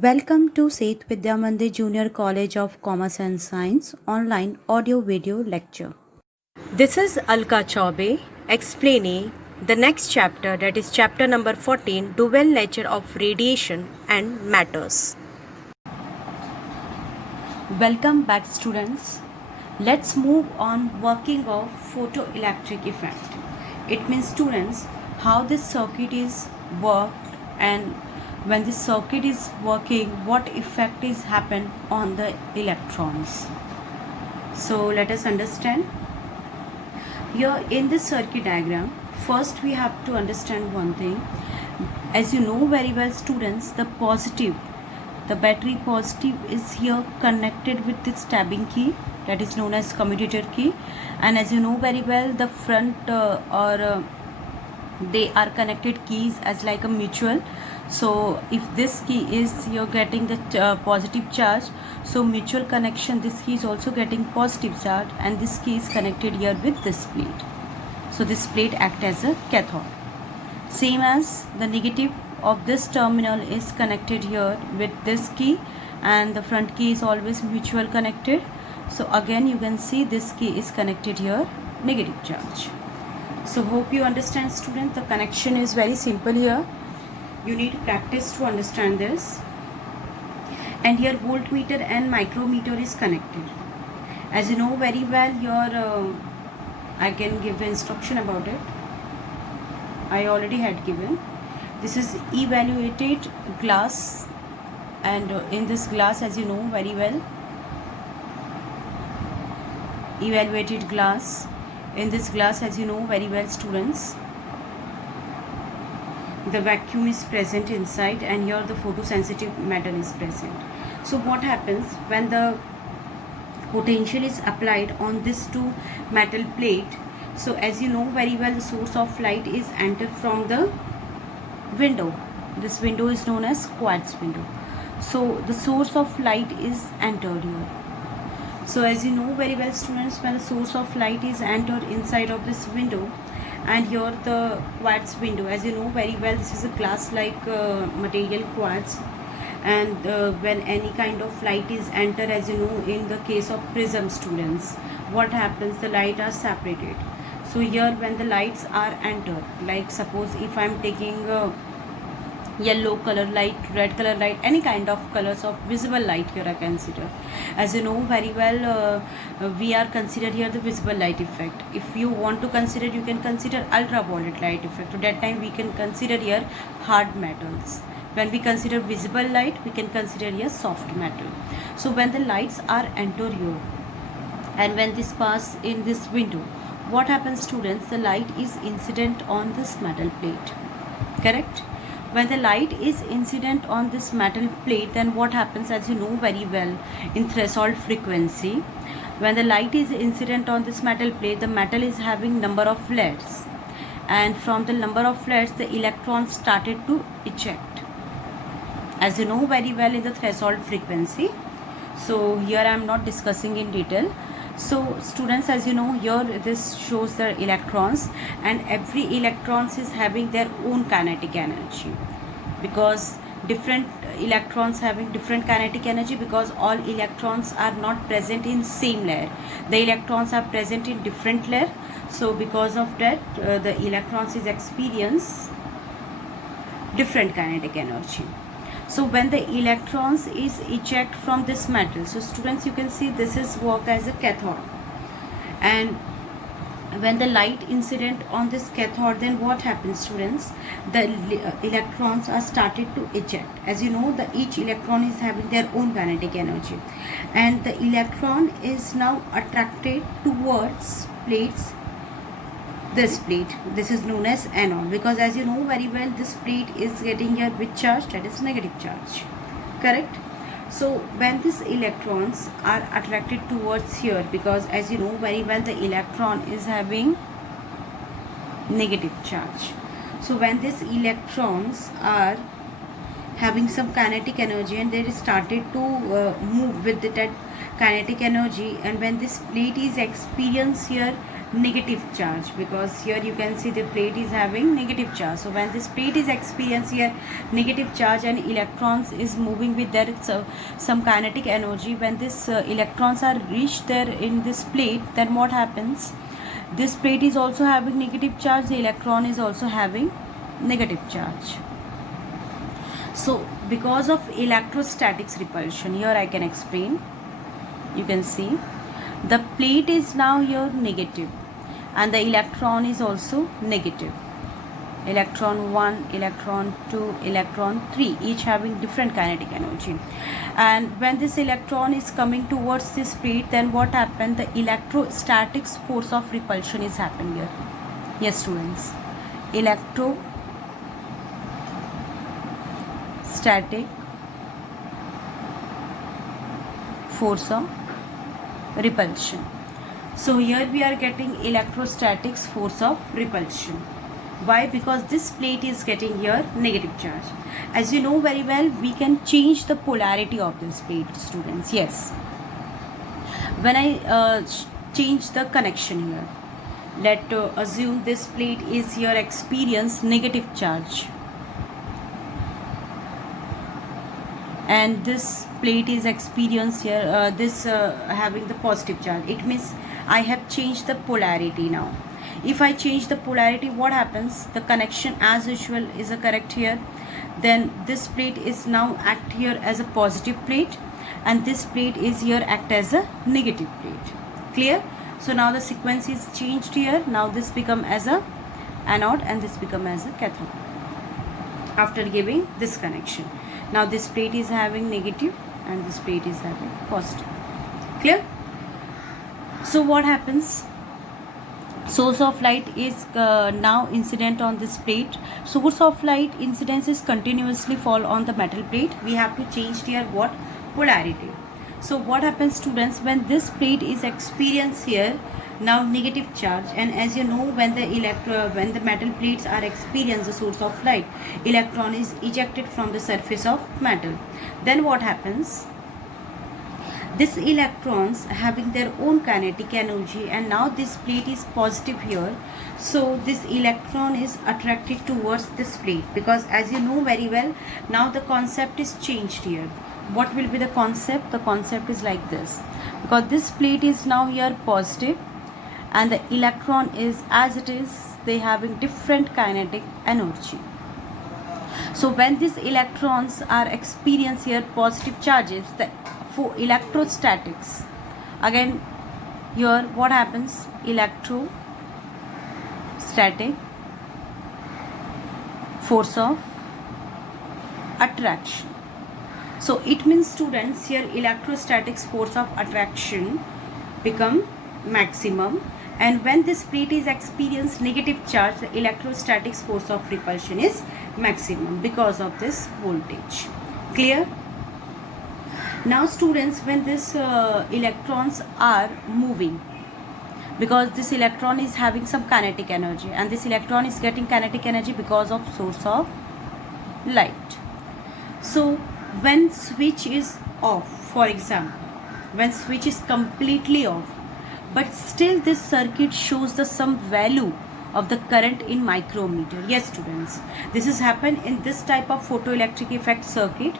Welcome to Seth Vidya Mandir Junior College of Commerce and Science online audio video lecture. This is Alka Chaube explaining the next chapter, that is chapter number 14, Dual Nature of Radiation and Matters. Welcome back, students. Let's move on working of photoelectric effect. It means, students, how this circuit is worked, and when this circuit is working, what effect is happen on the electrons. So let us understand. Here in this circuit diagram, first we have to understand one thing. As you know very well, students, the battery positive is here connected with this tabbing key, that is known as commutator key. And as you know very well, the front they are connected keys as like a mutual. So if this key is, you're getting the positive charge, so mutual connection, this key is also getting positive charge, and this key is connected here with this plate. So this plate acts as a cathode. Same as the negative of this terminal is connected here with this key, and the front key is always mutual connected. So again you can see this key is connected here, negative charge. So hope you understand, student. The connection is very simple here. You need practice to understand this. And here voltmeter and micrometer is connected. As you know very well, your I can give the instruction about it. I already had given. This is evaluated glass, and in this glass, as you know very well, evaluated glass. In this glass, as you know very well, students, the vacuum is present inside, and here the photosensitive metal is present. So what happens when the potential is applied on this two metal plate? So as you know very well, the source of light is entered from the window. This window is known as quartz window. So the source of light is entered here. So as you know very well, students, when the source of light is entered inside of this window, and here the quartz window, as you know very well, this is a glass like material, quartz. And when any kind of light is entered, as you know, in the case of prism, students, what happens, the light are separated. So here when the lights are entered, like suppose if I am taking yellow color light, red color light, any kind of colors of visible light here I consider. As you know very well, we are considered here the visible light effect. If you want to consider, you can consider ultraviolet light effect. So that time we can consider here hard metals. When we consider visible light, we can consider here soft metal. So when the lights are entered here, and when this pass in this window, what happens, students? The light is incident on this metal plate, correct? When the light is incident on this metal plate, then what happens, as you know very well, in threshold frequency, when the light is incident on this metal plate, the metal is having number of layers, and from the number of layers, the electrons started to eject, as you know very well, in the threshold frequency. So here I am not discussing in detail. So students, as you know, here this shows the electrons, and every electrons is having their own kinetic energy, because different electrons having different kinetic energy, because all electrons are not present in same layer. The electrons are present in different layer. So because of that, the electrons is experience different kinetic energy. So when the electrons is eject from this metal, so students, you can see this is work as a cathode, and when the light incident on this cathode, then what happens, students? The electrons are started to eject. As you know, the each electron is having their own kinetic energy, and the electron is now attracted towards plates. This plate, this is known as anode, because as you know very well, this plate is getting here with charge, that is negative charge, correct? So when these electrons are attracted towards here, because as you know very well, the electron is having negative charge. So when these electrons are having some kinetic energy, and they started to move with that kinetic energy, and when this plate is experience here negative charge, because here you can see the plate is having negative charge. So when this plate is experiencing here negative charge and electrons is moving with their some kinetic energy, when this electrons are reached there in this plate, then what happens? This plate is also having negative charge, the electron is also having negative charge. So because of electrostatics repulsion, here I can explain. You can see the plate is now here negative and the electron is also negative. Electron 1, electron 2, electron 3, each having different kinetic energy. And when this electron is coming towards this plate, then what happened? The electrostatic force of repulsion is happening here. Yes, students. Electrostatic force of repulsion. So here we are getting electrostatics force of repulsion. Why? Because this plate is getting here negative charge. As you know very well, we can change the polarity of this plate, students. Yes. When I change the connection here, let assume this plate is here experience negative charge, and this plate is experience here having the positive charge. It means I have changed the polarity now. If I change the polarity, what happens? The connection as usual is correct here. Then this plate is now act here as a positive plate, and this plate is here act as a negative plate. Clear? So now the sequence is changed here. Now this become as a anode and this become as a cathode after giving this connection. Now this plate is having negative and this plate is having positive. Clear? So what happens? Source of light is now incident on this plate. Source of light incidence is continuously fall on the metal plate. We have to change here what? Polarity. So what happens, students, when this plate is experienced here now negative charge, and as you know, when the metal plates are experience the source of light, electron is ejected from the surface of metal. Then what happens? These electrons having their own kinetic energy, and now this plate is positive here, so this electron is attracted towards this plate, because as you know very well, now the concept is changed here. What will be the concept? The concept is like this, because this plate is now here positive and the electron is as it is, they having different kinetic energy. So when these electrons are experience here positive charges, for electrostatics, again here what happens? Electrostatic force of attraction. So it means, students, here electrostatics force of attraction become maximum, and when this plate is experienced negative charge, the electrostatics force of repulsion is maximum because of this voltage. Clear? Now students, when this electrons are moving, because this electron is having some kinetic energy, and this electron is getting kinetic energy because of source of light. So when switch is off, for example, when switch is completely off, but still this circuit shows the some value of the current in micrometer. Yes, students, this is happen in this type of photoelectric effect circuit,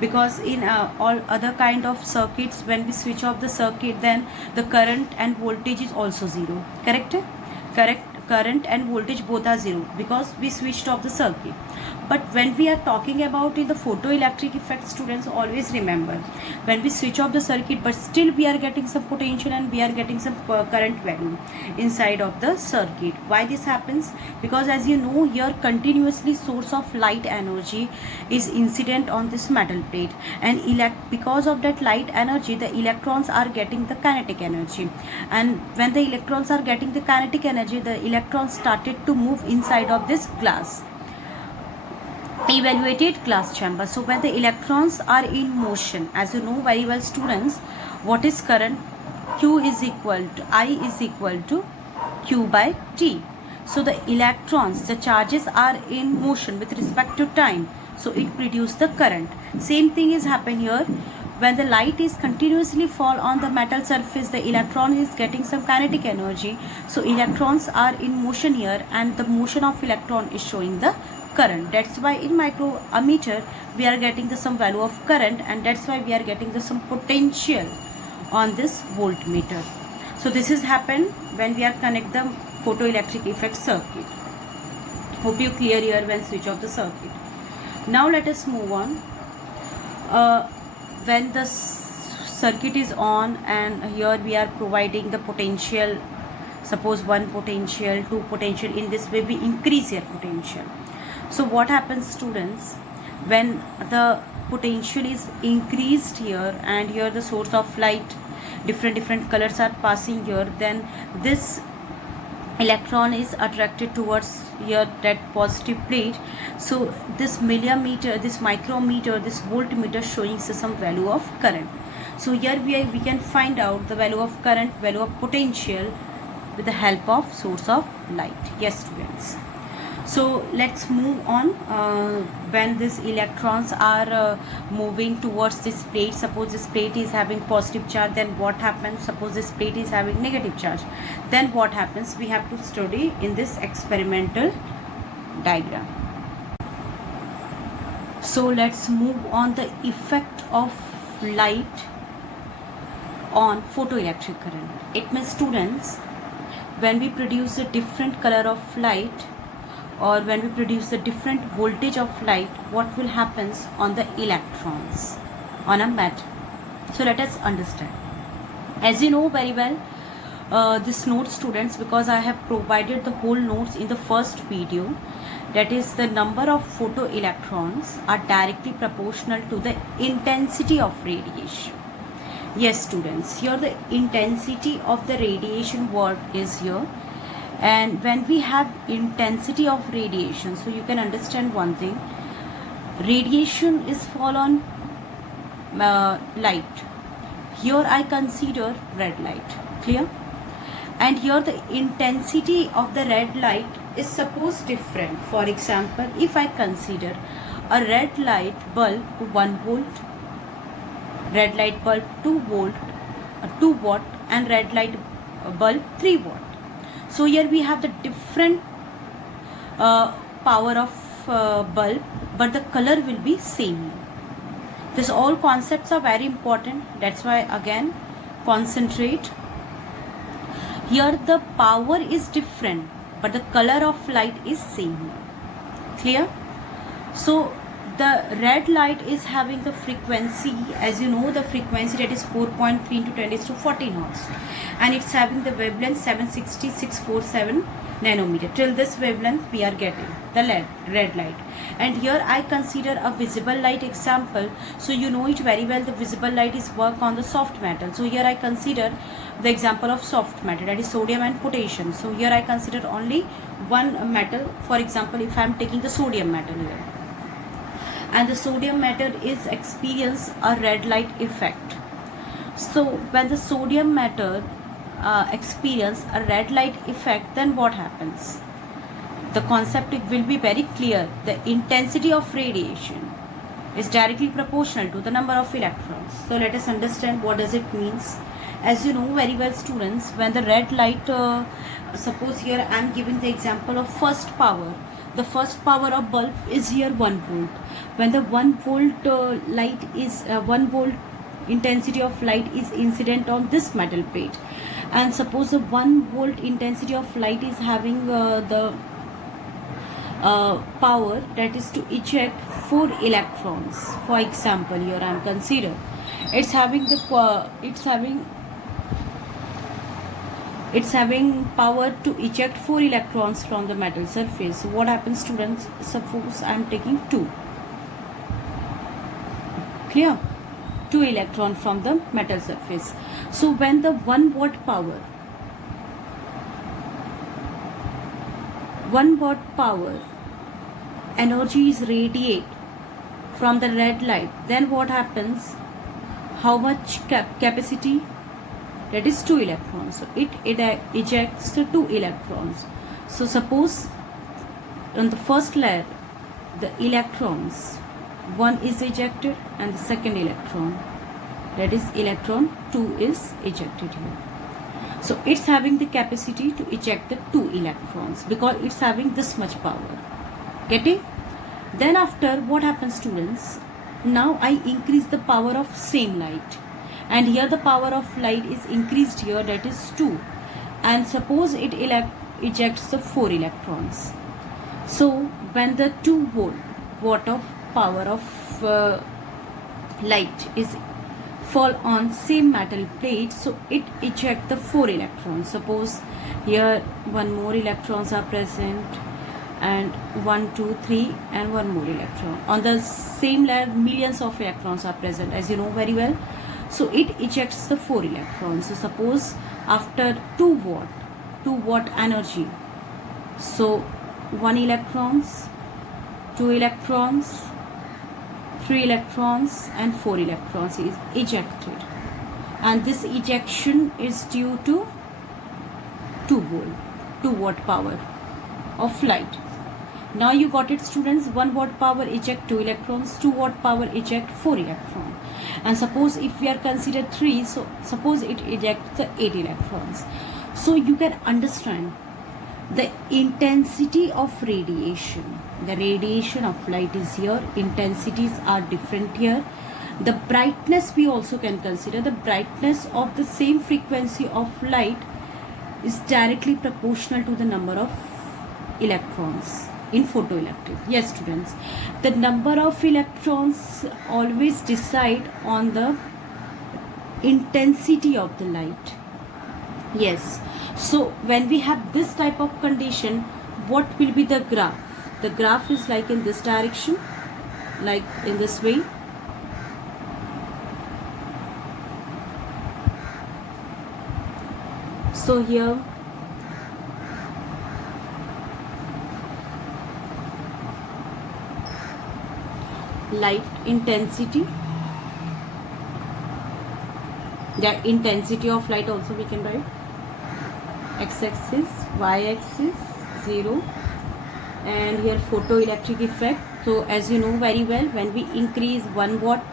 because in all other kind of circuits, when we switch off the circuit, then the current and voltage is also zero. Correct? Current and voltage both are zero because we switched off the circuit. But when we are talking about in the photoelectric effect, students, always remember, when we switch off the circuit, but still we are getting some potential and we are getting some current value inside of the circuit. Why this happens? Because as you know, here continuously source of light energy is incident on this metal plate, and because of that light energy, the electrons are getting the kinetic energy, and when the electrons are getting the kinetic energy, the electrons started to move inside of this glass, evaluated glass chamber. So when the electrons are in motion, as you know very well, students, what is current? Q is equal to I is equal to Q by T. So the electrons, the charges are in motion with respect to time, so it produces the current. Same thing is happen here. when the light is continuously fall on the metal surface, the electron is getting some kinetic energy. So electrons are in motion here, and the motion of electron is showing the current. That's why in microammeter we are getting the some value of current, and that's why we are getting the some potential on this voltmeter. So this is happened when we are connect the photoelectric effect circuit. Hope you clear here when switch off the circuit. Now let us move on. When the circuit is on, and here we are providing the potential, suppose 1 potential, 2 potential, in this way we increase your potential. So what happens, students, when the potential is increased here, and here the source of light, different colors are passing here, then this electron is attracted towards here that positive plate. So this millimeter, this micrometer, this voltmeter showing some value of current. So here we can find out the value of current, value of potential with the help of source of light. Yes, students. So let's move on. When these electrons are moving towards this plate, suppose this plate is having positive charge, then what happens? Suppose this plate is having negative charge, then what happens? We have to study in this experimental diagram. So let's move on the effect of light on photoelectric current. It means, students, when we produce a different color of light, or when we produce a different voltage of light, what will happen on the electrons on a metal? So let us understand. As you know very well, this note, students, because I have provided the whole notes in the first video, that is, the number of photoelectrons are directly proportional to the intensity of radiation. Yes, students, here the intensity of the radiation word is here. And when we have intensity of radiation, so you can understand one thing, radiation is fall on light. Here I consider red light, clear? And here the intensity of the red light is suppose different. For example, if I consider a red light bulb 1 volt, red light bulb 2 volt, 2 watt, and red light bulb 3 watt. So here we have the different power of bulb, but the color will be same. This all concepts are very important. That's why again concentrate. Here the power is different, but the color of light is same. Clear? So the red light is having the frequency, as you know, the frequency that is 4.3 into 10⁻⁴ hertz, and it's having the wavelength 760,647 nanometer. Till this wavelength we are getting the red light. And here I consider a visible light example. So you know it very well, the visible light is work on the soft metal. So here I consider the example of soft metal, that is sodium and potassium. So here I consider only one metal. For example, if I am taking the sodium metal here, and the sodium metal is experience a red light effect. So when the sodium metal experience a red light effect, then what happens? The concept will be very clear. The intensity of radiation is directly proportional to the number of electrons. So let us understand what does it means. As you know very well, students, when the red light, suppose here I am giving the example of first power. The first power of bulb is here 1 volt. When the 1 volt light is 1 volt intensity of light is incident on this metal plate, and suppose the 1 volt intensity of light is having the power that is to eject 4 electrons. For example, here I am consider it's having power to eject 4 electrons from the metal surface. So what happens, students? Suppose I am taking 2. Clear? 2 electron from the metal surface. So when the 1 watt power, 1 watt power energy is radiate from the red light, then what happens? How much capacity? That is 2 electrons. So it ejects the 2 electrons. So suppose on the first layer, the electrons, one is ejected and the second electron that is electron 2 is ejected here. So it's having the capacity to eject the 2 electrons because it's having this much power. Getting? Then after, what happens, students? Now I increase the power of same light, and here the power of light is increased here, that is 2, and suppose it ejects the 4 electrons. So when the 2 watt of power of light is fall on same metal plate, so it eject the 4 electrons. Suppose here one more electrons are present, and 1 2 3 and one more electron on the same layer. Millions of electrons are present, as you know very well. So it ejects the 4 electrons. So suppose after 2 watt energy, so 1 electrons, 2 electrons, 3 electrons and 4 electrons is ejected, and this ejection is due to 2 watt power of light. Now you got it, students. 1 watt power eject 2 electrons, 2 watt power eject 4 electrons, and suppose if we are considered 3, so suppose it ejects the 8 electrons. So you can understand the intensity of radiation. The radiation of light is here, intensities are different here. The brightness we also can consider. The brightness of the same frequency of light is directly proportional to the number of electrons in photoelectric. Yes, students, the number of electrons always decide on the intensity of the light. Yes, so when we have this type of condition, what will be the graph? The graph is like in this direction, like in this way. So here light intensity, the intensity of light also we can write x-axis, y-axis 0, and here photoelectric effect. So as you know very well, when we increase 1 watt,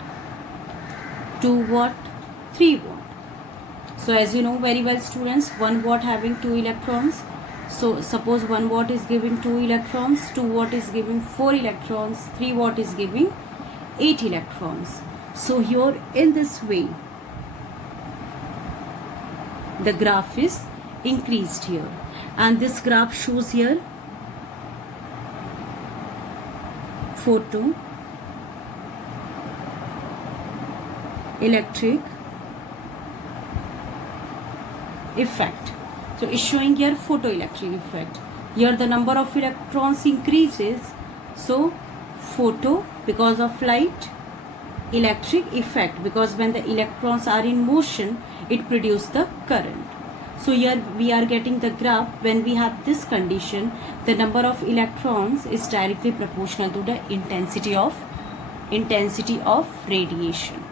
2 watt, 3 watt. So as you know very well, students, 1 watt having 2 electrons. So suppose 1 watt is giving 2 electrons, 2 watt is giving 4 electrons, 3 watt is giving 8 electrons. So here in this way the graph is increased here, and this graph shows here photo electric effect. So it's showing here photoelectric effect. Here the number of electrons increases, so photo because of light, electric effect because when the electrons are in motion it produces the current. So here we are getting the graph. When we have this condition, the number of electrons is directly proportional to the intensity of radiation.